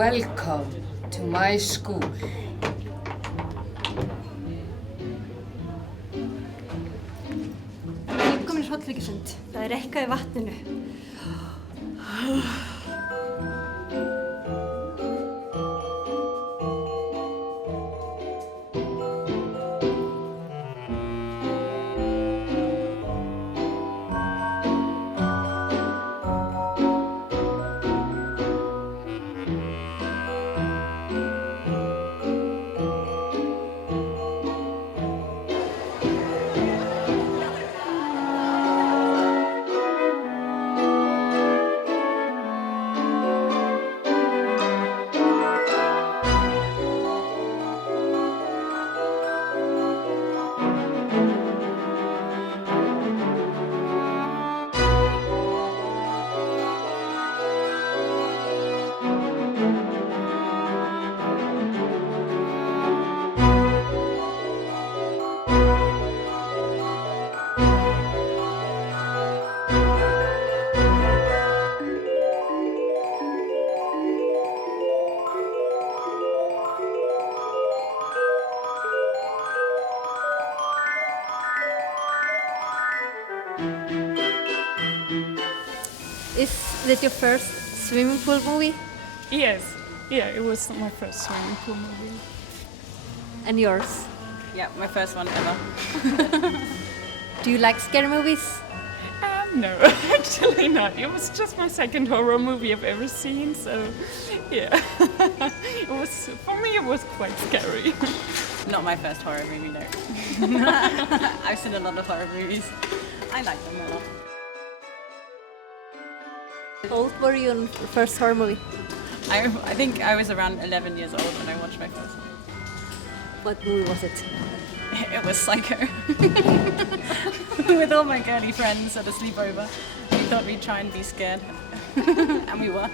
Welcome to my school. Velkomin í Hrollvekjusund. Það er eitthvað í vatninu. Is this your first swimming pool movie? Yes, yeah, it was my first swimming pool movie. And yours? Yeah, my first one ever. Do you like scary movies? No, actually not. It was just my second horror movie I've ever seen, so yeah. For me it was quite scary. Not my first horror movie, no. I've seen a lot of horror movies. I like them a lot. How old were you in your first horror movie? I think I was around 11 years old when I watched my first one. What movie was it? It was Psycho. With all my girly friends at a sleepover. We thought we'd try and be scared. And we were.